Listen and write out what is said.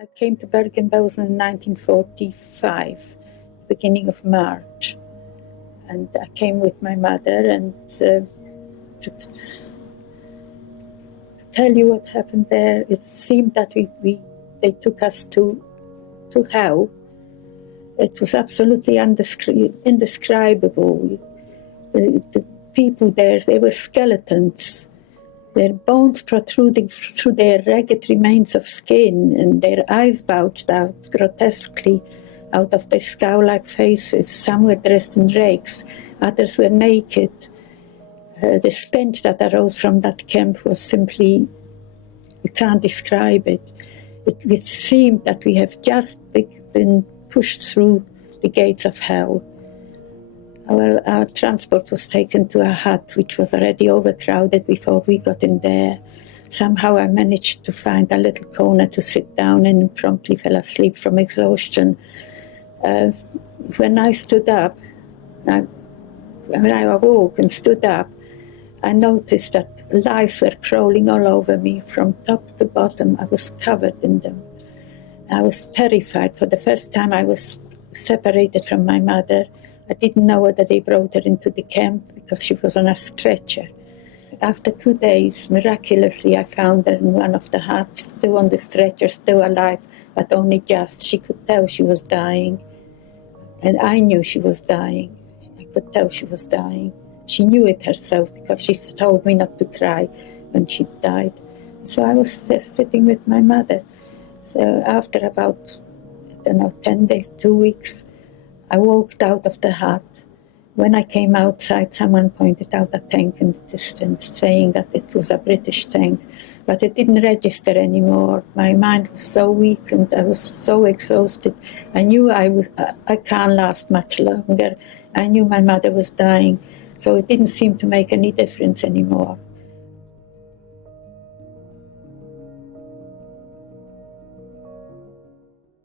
I came to Bergen-Belsen in 1945, beginning of March. And I came with my mother, and to tell you what happened there, it seemed that they took us to hell. It was absolutely indescribable. The people there, they were skeletons. Their bones protruding through their ragged remains of skin, and their eyes bulged out grotesquely out of their skull-like faces. Some were dressed in rags, others were naked. The stench that arose from that camp was simply, we can't describe it. It seemed that we have just been pushed through the gates of hell. Our transport was taken to a hut which was already overcrowded before we got in there. Somehow I managed to find a little corner to sit down in and promptly fell asleep from exhaustion. When I stood up, when I awoke and stood up, I noticed that lice were crawling all over me from top to bottom. I was covered in them. I was terrified. For the first time I was separated from my mother. I didn't know whether they brought her into the camp because she was on a stretcher. After 2 days, miraculously, I found her in one of the huts, still on the stretcher, still alive, but only just. She could tell she was dying. And I knew she was dying. I could tell she was dying. She knew it herself because she told me not to cry when she died. So I was just sitting with my mother. So after about, 10 days, 2 weeks, I walked out of the hut. When I came outside, someone pointed out a tank in the distance, saying that it was a British tank, but it didn't register anymore. My mind was so weak and I was so exhausted. I knew I can't last much longer. I knew my mother was dying, so it didn't seem to make any difference anymore.